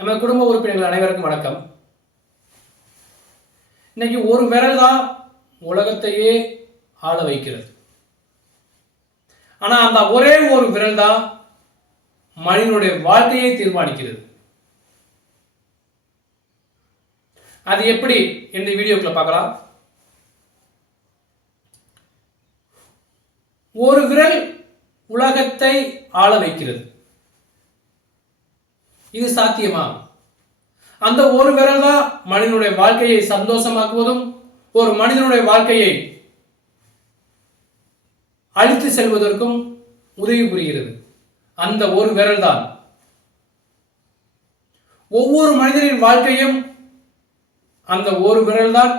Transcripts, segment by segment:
நம்ம குடும்ப உறுப்பினர்கள் அனைவருக்கும் வணக்கம். இன்னைக்கு ஒரு விரல் தான் உலகத்தையே ஆள வைக்கிறது. ஆனா அந்த ஒரே ஒரு விரல் தான் மனிதனுடைய வாழ்க்கையை தீர்மானிக்கிறது. அது எப்படி இந்த வீடியோக்குள்ள பார்க்கலாம். ஒரு விரல் உலகத்தை ஆள வைக்கிறது. இது சாத்தியமா? அந்த ஒரு விரல் தான் மனிதனுடைய வாழ்க்கையை சந்தோஷமாக்குவதும் ஒரு மனிதனுடைய வாழ்க்கையை அழித்து செல்வதற்கும் உதவி புரிகிறது. அந்த ஒரு விரல் தான் ஒவ்வொரு மனிதனின் வாழ்க்கையும் அந்த ஒரு விரல் தான்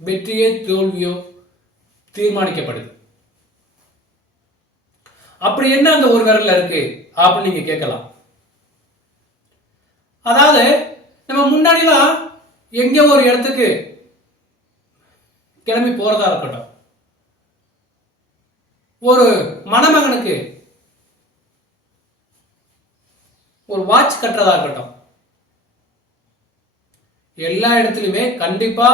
வெற்றியோ தோல்வியோ தீர்மானிக்கப்படுது. அப்படி என்ன அந்த ஒரு விரல்ல இருக்கு அப்படின்னு நீங்க கேட்கலாம். அதாவது நம்ம முன்னாடிலாம் எங்க ஒரு இடத்துக்கு கிளம்பி போறதா இருக்கட்டும், ஒரு மணமகனுக்கு ஒரு வாட்ச் கட்டுறதா இருக்கட்டும், எல்லா இடத்துலையுமே கண்டிப்பா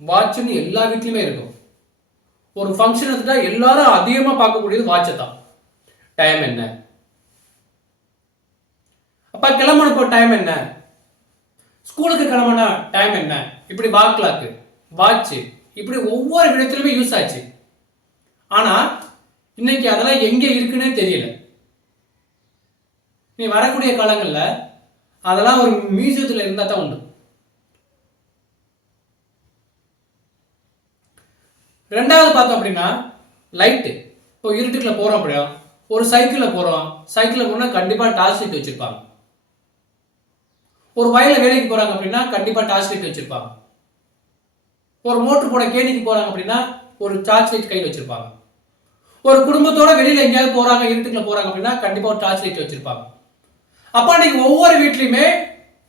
வாட்ச்னு எல்லா வீட்லையுமே இருக்கும். ஒரு ஃபங்க்ஷன் எடுத்துட்டா எல்லாரும் அதிகமா பார்க்கக்கூடியது வாட்சை தான். டைம் என்ன, அப்ப கிளம்பணும், இப்போ டைம் என்ன, ஸ்கூலுக்கு கிளம்புனா டைம் என்ன, இப்படி வால் கிளாக்கு, வாட்ச், இப்படி ஒவ்வொரு இடத்துலையுமே யூஸ் ஆச்சு. ஆனா இன்னைக்கு அதெல்லாம் எங்க இருக்குன்னே தெரியல. நீ வரக்கூடிய காலங்கள்ல அதெல்லாம் ஒரு மியூசியத்துல இருந்தா தான் உண்டு. ரெண்டாவது பார்த்தோம் அப்படின்னா லைட்டு. இப்போ இருட்டுக்குள்ள போறோம் அப்படியா, ஒரு சைக்கிளில் போறோம், சைக்கிளில் போனால் கண்டிப்பா டார்ச் லைட் வச்சிருப்பாங்க. ஒரு வயல வேலைக்கு போறாங்க அப்படின்னா கண்டிப்பா டார்ச் லைட் வச்சிருப்பாங்க. ஒரு மோட்டர் போட கேணிக்கு போறாங்க அப்படின்னா ஒரு டார்ச் லைட் கையில் வச்சிருப்பாங்க. ஒரு குடும்பத்தோட வெளியில எங்கேயாவது போறாங்க, இருட்டுக்குள்ள போறாங்க அப்படின்னா கண்டிப்பா ஒரு டார்ச் லைட் வச்சிருப்பாங்க. அப்ப அன்னைக்கு ஒவ்வொரு வீட்லயுமே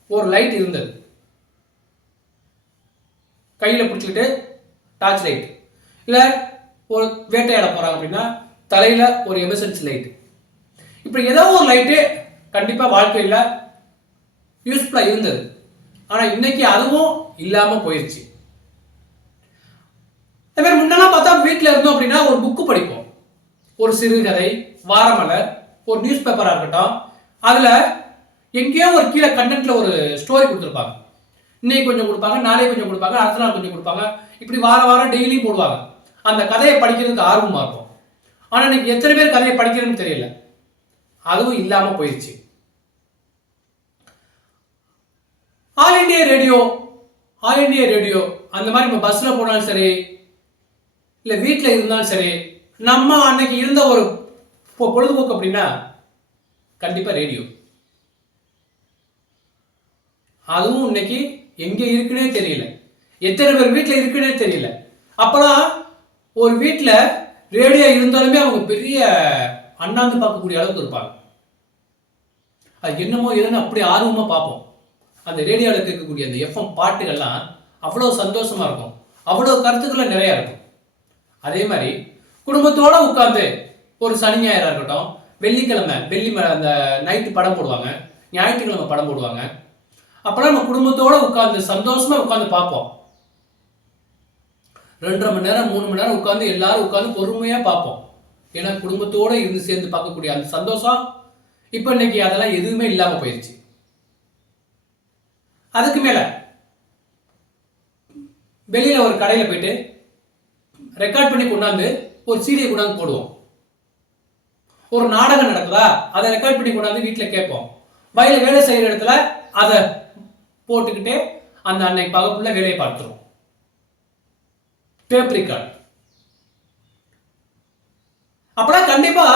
ஒரு லைட் இருந்தது. கையில பிடிச்சிக்கிட்டு டார்ச் லைட், இல்ல ஒரு வேட்டையாட போறாங்க அப்படின்னா தலையில ஒரு எமர்ஜென்சி லைட், இப்படி ஏதோ ஒரு லைட்டு கண்டிப்பா வாழ்க்கையில யூஸ்ஃபுல்லா இருந்தது. ஆனா இன்னைக்கு அதுவும் இல்லாம போயிருச்சு. முன்னெல்லாம் பார்த்தா வீட்டில் இருந்தோம் அப்படின்னா ஒரு புக்கு படிப்போம், ஒரு சிறுகதை, வாரமலர், ஒரு நியூஸ் பேப்பரா இருக்கட்டும், அதுல எங்கேயோ ஒரு கீழே கண்டென்ட்ல ஒரு ஸ்டோரி கொடுத்துருப்பாங்க. இன்னைக்கு கொஞ்சம் கொடுப்பாங்க, நாளைக்கு கொஞ்சம் கொடுப்பாங்க, அடுத்த நாள் கொஞ்சம் கொடுப்பாங்க, இப்படி வார வாரம் டெய்லி போடுவாங்க. அந்த கதையை படிக்கிறதுக்கு ஆர்வமா இருக்கும். ஆனா இன்னைக்கு எத்தனை பேர் கதையை படிக்கிறதுன்னு தெரியல. அதுவும் இல்லாம போயிருச்சு. ஆல் இண்டியா ரேடியோ அந்த மாதிரி நம்ம பஸ்ல போனாலும் சரி, இல்ல வீட்டில் இருந்தாலும் சரி, நம்ம அன்னைக்கு இருந்த ஒரு பொழுதுபோக்கு அப்படின்னா கண்டிப்பா ரேடியோ. அதுவும் இன்னைக்கு எங்க இருக்குன்னே தெரியல, எத்தனை பேர் வீட்டில் இருக்குன்னே தெரியல. அப்பெல்லாம் ஒரு வீட்டில் ரேடியோ இருந்தாலுமே அவங்க பெரிய அண்ணாந்து பார்க்கக்கூடிய அளவுக்கு இருப்பாங்க. அது என்னமோ எதுன்னு அப்படி ஆர்வமா பார்ப்போம். அந்த ரேடியோவில் கேட்கக்கூடிய அந்த எஃப்எம் பாட்டுகள்லாம் அவ்வளோ சந்தோஷமா இருக்கும், அவ்வளோ கருத்துக்கள் நிறைய இருக்கும். அதே மாதிரி குடும்பத்தோட உட்கார்ந்து ஒரு சனி ஞாயிறா இருக்கட்டும், வெள்ளிக்கிழமை அந்த நைட்டு படம் போடுவாங்க, ஞாயிற்றுக்கிழமை படம் போடுவாங்க. அப்பெல்லாம் நம்ம குடும்பத்தோட உட்கார்ந்து சந்தோஷமா உட்கார்ந்து பார்ப்போம். 2.5 மணி நேரம் 3 மணி நேரம் உட்கார்ந்து எல்லாரும் உட்கார்ந்து பொறுமையா பார்ப்போம். ஏன்னா குடும்பத்தோட இருந்து சேர்ந்து பார்க்கக்கூடிய அந்த சந்தோஷம் இப்ப இன்னைக்கு அதெல்லாம் எதுவுமே இல்லாம போயிருச்சு. அதுக்கு மேல வெளியில ஒரு கடையில போயிட்டு ரெக்கார்ட் பண்ணி கொண்டாந்து ஒரு சீடியை கொண்டாந்து போடுவோம். ஒரு நாடகம் நடக்குதா, அதை ரெக்கார்ட் பண்ணி கொண்டாந்து வீட்டில் கேட்போம். வயல வேலை செய்யற இடத்துல அதை போட்டுக்கிட்டே அந்த அன்னைக்கு பகப்புள்ள வேலையை பார்த்துருவோம். டேப் ரெக்கார்ட் அப்பதான் கண்டிப்பா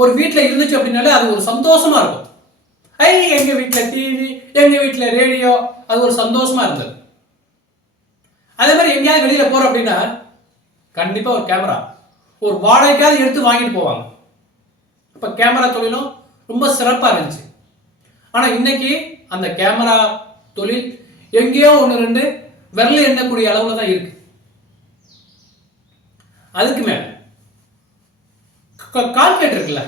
ஒரு வீட்டில் இருந்துச்சு அப்படின்னாலே அது ஒரு சந்தோஷமா இருக்கும். எங்க வீட்டில் டிவி, எங்க வீட்டில் ரேடியோ, அது ஒரு சந்தோஷமா இருந்தது. அதே மாதிரி எங்கேயாவது வெளியில போறோம் அப்படின்னா கண்டிப்பா ஒரு கேமரா, ஒரு வாடகைக்காவது எடுத்து வாங்கிட்டு போவாங்க. இப்ப கேமரா தொழிலும் ரொம்ப சிறப்பா இருந்துச்சு. ஆனா இன்னைக்கு அந்த கேமரா தொழில் எங்கேயோ 1-2 விரல் எண்ணக்கூடிய அளவுல தான் இருக்கு. அதுக்கு மேல கால்குலேட்டர் இருக்குல்ல,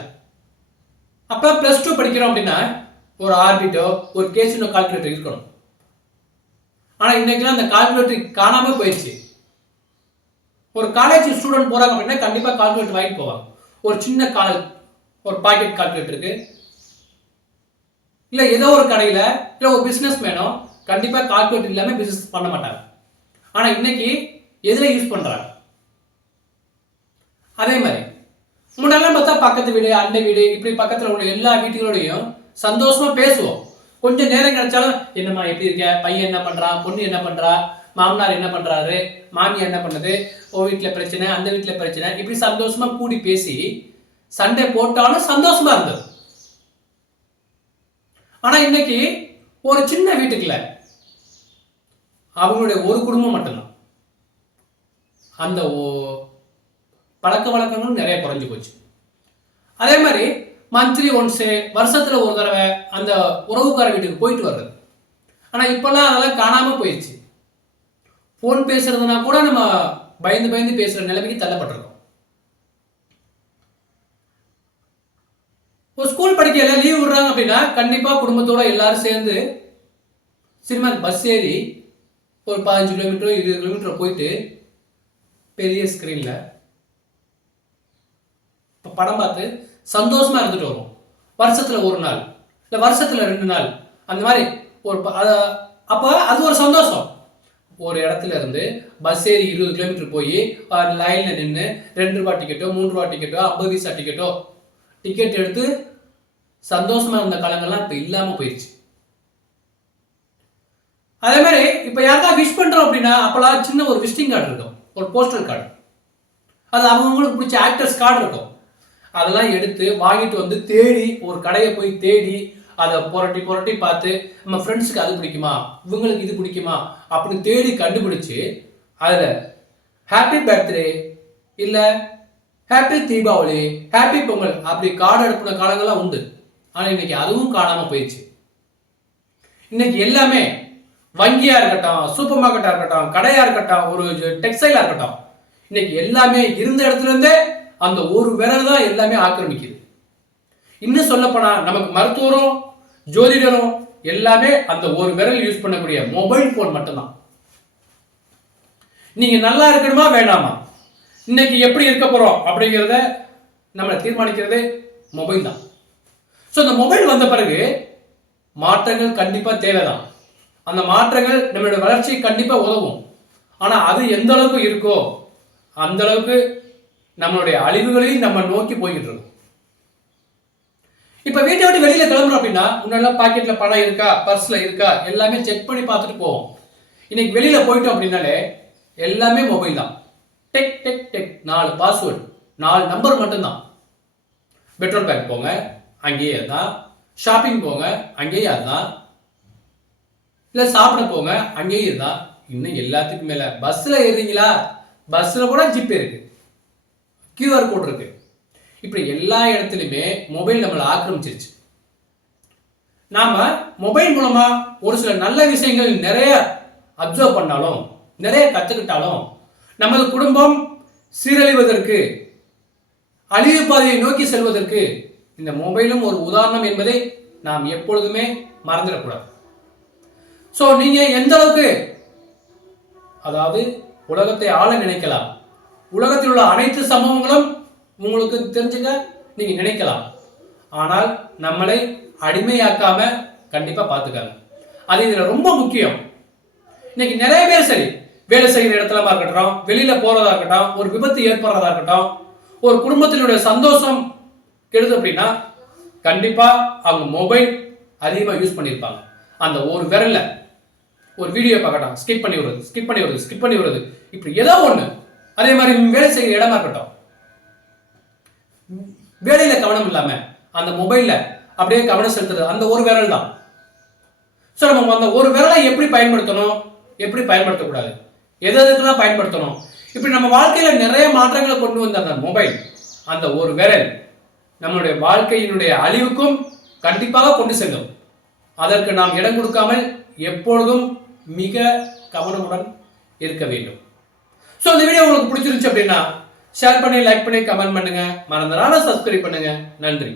அப்ப +2 படிக்கிறோம் அப்படின்னா ஒரு ஆர்பிட்டோ ஒரு கேசினோ கால்குலேட்டர் இருக்கணும். ஆனால் இன்னைக்கெல்லாம் அந்த கால்குலேட்டர் காணாமல் போயிடுச்சு. ஒரு காலேஜ் ஸ்டூடெண்ட் போகிறாங்க அப்படின்னா கண்டிப்பாக கால்குலேட்டர் வாங்கிட்டு போவாங்க. ஒரு சின்ன ஒரு பாக்கெட் கால்குலேட்டருக்கு இல்லை ஏதோ ஒரு கடையில் இல்லை ஒரு பிஸ்னஸ் மேனும் கண்டிப்பாக கால்குலேட்டர் இல்லாமல் பிஸ்னஸ் பண்ண மாட்டாங்க. ஆனால் இன்னைக்கு எதில் யூஸ் பண்ணுறாங்க? அதே மாதிரி முன்னெல்லாம் பார்த்தா பக்கத்து வீடு அண்டை வீடு இப்படி பக்கத்தில் உள்ள எல்லா வீட்டுகளோடையும் சந்தோஷமா பேசுவோம். கொஞ்சம் நேரம் கிடைச்சாலும் என்னம்மா எப்படி இருக்க, பையன் என்ன பண்றான், பொண்ணு என்ன பண்றா, மாமனார் என்ன பண்றாரு, மாமி என்ன பண்ணுது, ஓ வீட்டில் பிரச்சனை அந்த வீட்டில் பிரச்சனை, இப்படி சந்தோஷமா கூடி பேசி சண்டை போட்டாலும் சந்தோஷமா இருந்தது. ஆனா இன்னைக்கு ஒரு சின்ன வீட்டுக்குள்ள அவங்களுடைய ஒரு குடும்பம் மட்டும்தான். அந்த பழக்க வழக்கங்களும் நிறைய குறைஞ்சு போச்சு. அதே மாதிரி மந்த்லி ஒன்ஸு வருஷத்துல ஒரு தடவை அந்த உறவுக்கார வீட்டுக்கு போயிட்டு வர்றது. ஆனா இப்பெல்லாம் அதெல்லாம் காணாம போயிடுச்சு. போன் பேசுறதுனா கூட நம்ம பயந்து பயந்து பேசுற நிலைமைக்கு தள்ளப்பட்டிருக்கோம். ஒரு ஸ்கூல் படிக்கையில லீவ் விடுறாங்க அப்படின்னா கண்டிப்பா குடும்பத்தோட எல்லாரும் சேர்ந்து சினிமா பஸ் ஏறி ஒரு 15 கிலோமீட்டர் 20 கிலோமீட்டர் போயிட்டு பெரிய ஸ்கிரீன்ல படம் பார்த்து சந்தோஷமா இருந்துட்டு வரும். வருஷத்துல ஒரு நாள் இல்லை வருஷத்துல 2 நாள் அந்த மாதிரி ஒரு அப்போ அது ஒரு சந்தோஷம். ஒரு இடத்துல இருந்து பஸ் ஏறி 20 கிலோமீட்டர் போய் லைன்ல நின்று 2 ரூபா டிக்கெட்டோ 3 ரூபா டிக்கெட்டோ 50 பைசா டிக்கெட்டோ டிக்கெட் எடுத்து சந்தோஷமா இருந்த காலங்கள்லாம் இப்போ இல்லாம போயிடுச்சு. அதே மாதிரி இப்போ யாருக்கா விஷ் பண்றோம் அப்படின்னா அப்பெல்லாம் சின்ன ஒரு விசிட்டிங் கார்டு இருக்கும், ஒரு போஸ்டல் கார்டு, அது அவங்களுக்கு பிடிச்ச ஆக்டர்ஸ் கார்டு இருக்கும். அதெல்லாம் எடுத்து வாங்கிட்டு வந்து தேடி ஒரு கடையை போய் தேடி அதை புரட்டி புரட்டி பார்த்து நம்ம ஃப்ரெண்ட்ஸுக்கு அது பிடிக்குமா இவங்களுக்கு இது பிடிக்குமா அப்படின்னு தேடி கண்டுபிடிச்சு அதில் ஹாப்பி பர்த்டே இல்லை ஹாப்பி தீபாவளி ஹாப்பி பொங்கல் அப்படி கார்டு அனுப்பின காலங்கள்லாம் உண்டு. ஆனால் இன்னைக்கு அதுவும் காணாமல் போயிடுச்சு. இன்னைக்கு எல்லாமே வங்கியா இருக்கட்டும், சூப்பர் மார்க்கெட்டா இருக்கட்டும், கடையா இருக்கட்டும், ஒரு டெக்ஸ்டைலா இருக்கட்டும், இன்னைக்கு எல்லாமே இருந்த இடத்துல இருந்தே அந்த ஒரு விரல் தான் எல்லாமே ஆக்கிரமிக்குது. இன்னும் சொல்லப்போனா நமக்கு மருத்துவரும் ஜோதிடரும் எல்லாமே அந்த ஒரு விரல் யூஸ் பண்ணக்கூடிய மொபைல் போன் மட்டும்தான். நீங்க நல்லா இருக்கணுமா வேண்டாமா, இன்னைக்கு எப்படி இருக்க போறோம் அப்படிங்கிறத நம்ம தீர்மானிக்கிறது மொபைல் தான். ஸோ இந்த மொபைல் வந்த பிறகு மாற்றங்கள் கண்டிப்பா தேவைதான். அந்த மாற்றங்கள் நம்மளுடைய வளர்ச்சியை கண்டிப்பா உதவும். ஆனா அது எந்த அளவுக்கு இருக்கோ அந்த அளவுக்கு நம்மளுடைய அழிவுகளையும் நம்ம நோக்கி போய்கிட்டு இருக்கோம். இப்ப வீட்டை விட்டு வெளியில கிளம்புறோம் அப்படின்னா முன்னெல்லாம் பாக்கெட்ல பணம் இருக்கா, பர்ஸ்ல இருக்கா எல்லாமே செக் பண்ணி பார்த்துட்டு போவோம். இன்னைக்கு வெளியில போயிட்டோம் அப்படின்னாலே எல்லாமே மொபைல் தான். Tech tech tech 4 password 4 number மட்டும்தான். பெட்ரோல் பேங்க் போங்க அங்கேயே தான், ஷாப்பிங் போங்க அங்கேயே அதுதான், இல்லை சாப்பிட போங்க அங்கேயே தான். இன்னும் எல்லாத்துக்கும் மேல பஸ்ல ஏறீங்களா, பஸ்ல கூட ஜிபே இருக்கு, கியூஆர் கோட் இருக்கு. இப்படி எல்லா இடத்துலையுமே மொபைல் நம்மளை ஆக்கிரமிச்சிருச்சு. நாம மொபைல் மூலமா ஒரு சில நல்ல விஷயங்கள் நிறைய அப்சர்வ் பண்ணாலும் நிறைய கத்துக்கிட்டாலும் நமது குடும்பம் சீரழிவதற்கு அழிவு பாதையை நோக்கி செல்வதற்கு இந்த மொபைலும் ஒரு உதாரணம் என்பதை நாம் எப்பொழுதுமே மறந்துடக்கூடாது. ஸோ நீங்க எந்த அளவுக்கு அதாவது உலகத்தை ஆள நினைக்கலாம், உலகத்தில் உள்ள அனைத்து சம்பவங்களும் உங்களுக்கு தெரிஞ்சுக்க நீங்க நினைக்கலாம், ஆனால் நம்மளை அடிமையாக்காம கண்டிப்பா பார்த்துக்காங்க. அது இதுல ரொம்ப முக்கியம். இன்னைக்கு நிறைய பேர் சரி வேலை செய்கிற இடத்துல இருக்கட்டும், வெளியில போறதா இருக்கட்டும், ஒரு விபத்து ஏற்படுறதா இருக்கட்டும், ஒரு குடும்பத்தினுடைய சந்தோஷம் கெடுது அப்படின்னா கண்டிப்பா அவங்க மொபைல் அதிகமா யூஸ் பண்ணியிருப்பாங்க. அந்த ஒரு விரல்ல ஒரு வீடியோ பார்க்கட்டும், ஸ்கிப் பண்ணி விடுறது இப்படி ஏதோ ஒண்ணு. அதே மாதிரி வேலை செய்கிற இடமா இருக்கட்டும், வேலையில கவனம் இல்லாம அந்த மொபைல்ல அப்படியே கவனம் செலுத்துறது அந்த ஒரு விரல் தான். ஸோ நம்ம அந்த ஒரு விரலை எப்படி பயன்படுத்தணும், எப்படி பயன்படுத்தக்கூடாது, எதுக்கெல்லாம் பயன்படுத்தணும், இப்படி நம்ம வாழ்க்கையில நிறைய மாற்றங்களை கொண்டு வந்த அந்த மொபைல் அந்த ஒரு விரல் நம்மளுடைய வாழ்க்கையினுடைய அழிவுக்கும் கண்டிப்பாக கொண்டு செல்லும். அதற்கு நாம் இடம் கொடுக்காமல் எப்பொழுதும் மிக கவனமுடன் இருக்க வேண்டும். ஸோ இந்த வீடியோ உங்களுக்கு பிடிச்சிருந்துச்சு அப்படின்னா ஷேர் பண்ணி, லைக் பண்ணி, கமெண்ட் பண்ணுங்க. மறந்துடாம சப்ஸ்கிரைப் பண்ணுங்க. நன்றி.